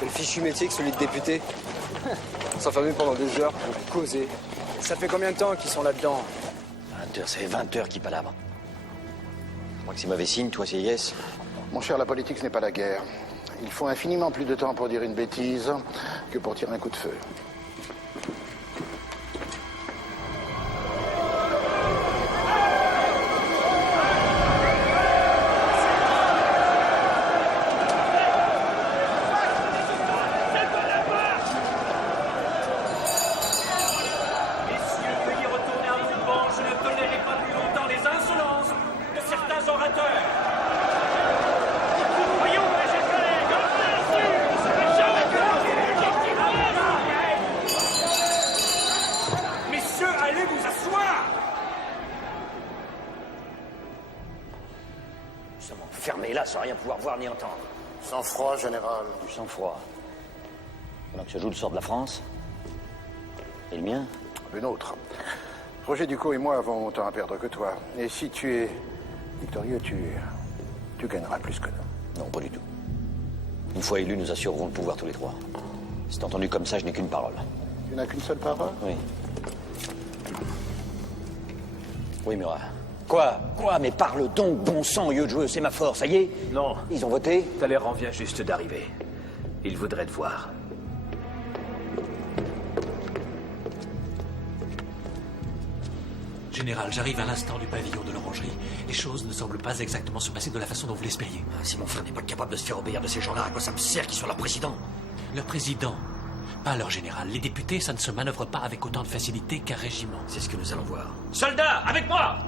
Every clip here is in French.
Quel fichu métier que celui de député. S'enfermer pendant des heures pour causer. Ça fait combien de temps qu'ils sont là-dedans? 20 heures, ça fait 20 heures qu'ils palabrent. Je crois que c'est mauvais signe, toi c'est yes. Mon cher, la politique, ce n'est pas la guerre. Il faut infiniment plus de temps pour dire une bêtise que pour tirer un coup de feu. Fermé là sans rien pouvoir voir ni entendre. Sang-froid, général. Du sang-froid. Pendant que ce joue le sort de la France. Et le mien? Le nôtre. Roger Ducos et moi avons autant à perdre que toi. Et si tu es victorieux, tu gagneras plus que nous. Non, pas du tout. Une fois élus, nous assurerons le pouvoir tous les trois. C'est entendu comme ça, je n'ai qu'une parole. Tu n'as qu'une seule parole? Oui. Oui, Murat. Quoi? Mais parle donc, bon sang, au lieu de jouer, c'est ma force, ça y est? Non. Ils ont voté? Talleyrand vient juste d'arriver. Il voudrait te voir. Général, j'arrive à l'instant du pavillon de l'orangerie. Les choses ne semblent pas exactement se passer de la façon dont vous l'espériez. Si mon frère n'est pas capable de se faire obéir de ces gens-là, à quoi ça me sert qu'ils soient leur président? Leur président, pas leur général. Les députés, ça ne se manœuvre pas avec autant de facilité qu'un régiment. C'est ce que nous allons voir. Soldats, avec moi!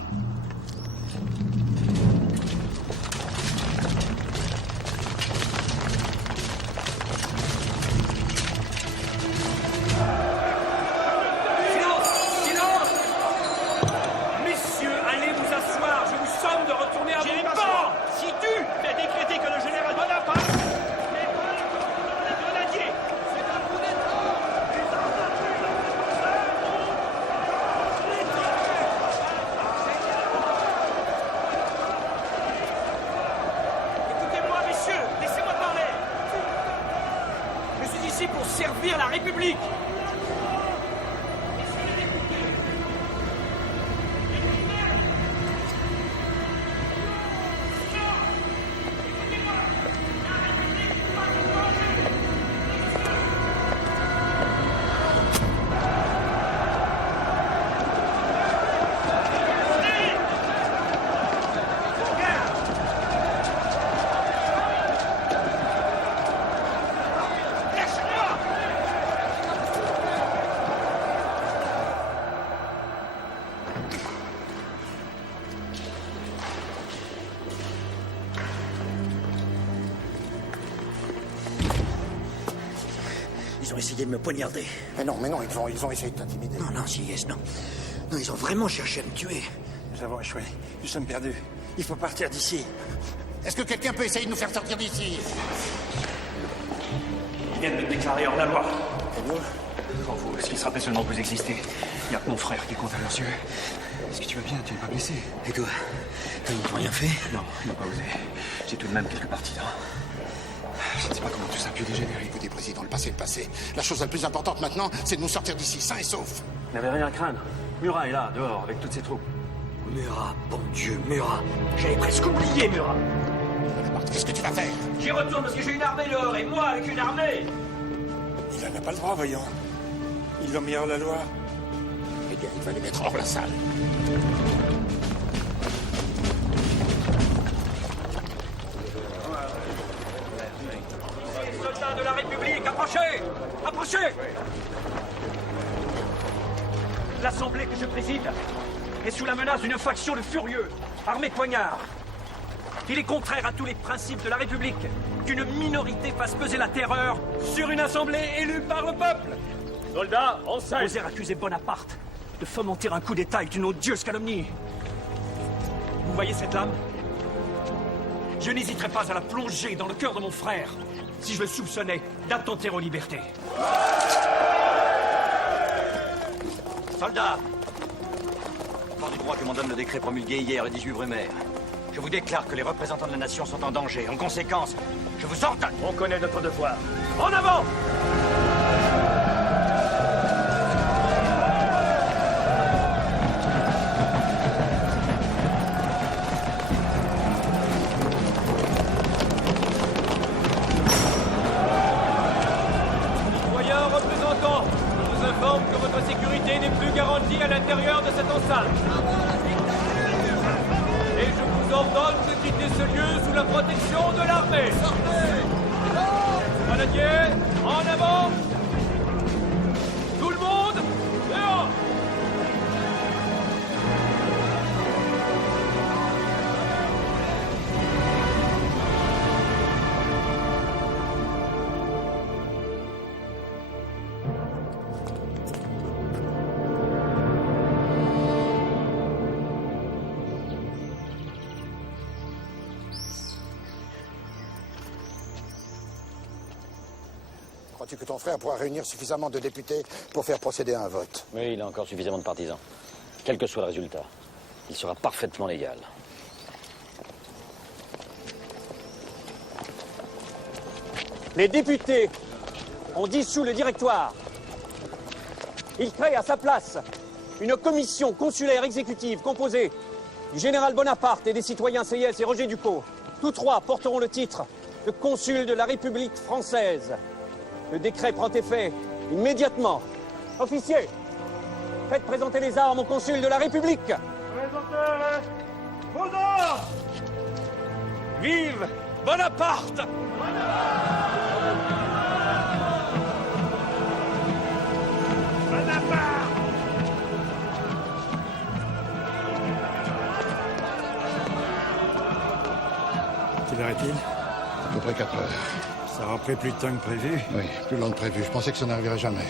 Pour servir la République. Ils ont essayé de me poignarder. Mais non, ils ont essayé de t'intimider. Non, si, yes, non. Non, ils ont vraiment cherché à me tuer. Nous avons échoué. Nous sommes perdus. Il faut partir d'ici. Est-ce que quelqu'un peut essayer de nous faire sortir d'ici? Ils viennent de me déclarer hors la loi. Et nous? Sans vous, est-ce qu'il se rappelle seulement que vous existez? Il n'y a que mon frère qui compte à leurs yeux. Est-ce que tu vas bien? Tu n'es pas blessé? Et toi? Ils n'ont rien fait? Non, ils n'ont pas osé. J'ai tout de même quelques partisans. Je ne sais pas comment tout ça a pu dégénérer. Écoutez, président, le passé est le passé. La chose la plus importante maintenant, c'est de nous sortir d'ici, sains et saufs. Vous n'avez rien à craindre. Murat est là, dehors, avec toutes ses troupes. Murat, bon Dieu, Murat. J'avais presque oublié Murat. Bonaparte, qu'est-ce que tu vas faire? J'y retourne parce que j'ai une armée dehors, et moi avec une armée. Il n'en a pas le droit, voyons. Ils l'ont mis hors la loi. Eh bien, il va les mettre hors la salle. Soldats de la République, approchez! Approchez! L'assemblée que je préside est sous la menace d'une faction de furieux, armés de poignards. Il est contraire à tous les principes de la République qu'une minorité fasse peser la terreur sur une assemblée élue par le peuple. Soldats, en scène! Oser accuser Bonaparte de fomenter un coup d'État est une odieuse calomnie. Vous voyez cette lame? Je n'hésiterai pas à la plonger dans le cœur de mon frère si je le soupçonnais d'attenter aux libertés. Soldats! Par du droit que m'en donne le décret promulgué hier le 18 Brumaire. Je vous déclare que les représentants de la nation sont en danger. En conséquence, je vous ordonne. On connaît notre devoir. En avant! Citoyens représentants, je vous informe que votre sécurité n'est plus garantie à l'intérieur de cette enceinte. Et je vous ordonne de quitter ce lieu sous la protection de l'armée. Grenadiers, en avant! Tout le monde, dehors! Crois-tu que ton frère pourra réunir suffisamment de députés pour faire procéder à un vote? Oui, il a encore suffisamment de partisans. Quel que soit le résultat, il sera parfaitement légal. Les députés ont dissous le directoire. Ils créent à sa place une commission consulaire exécutive composée du général Bonaparte et des citoyens Sieyès et Roger Dupont. Tous trois porteront le titre de consul de la République française. Le décret prend effet immédiatement. Officiers, faites présenter les armes au consul de la République. Présentez vos armes. Vive Bonaparte! Quelle heure est-il? À peu près 4 heures. Ça aura pris plus de temps que prévu. Oui, plus long que prévu. Je pensais que ça n'arriverait jamais.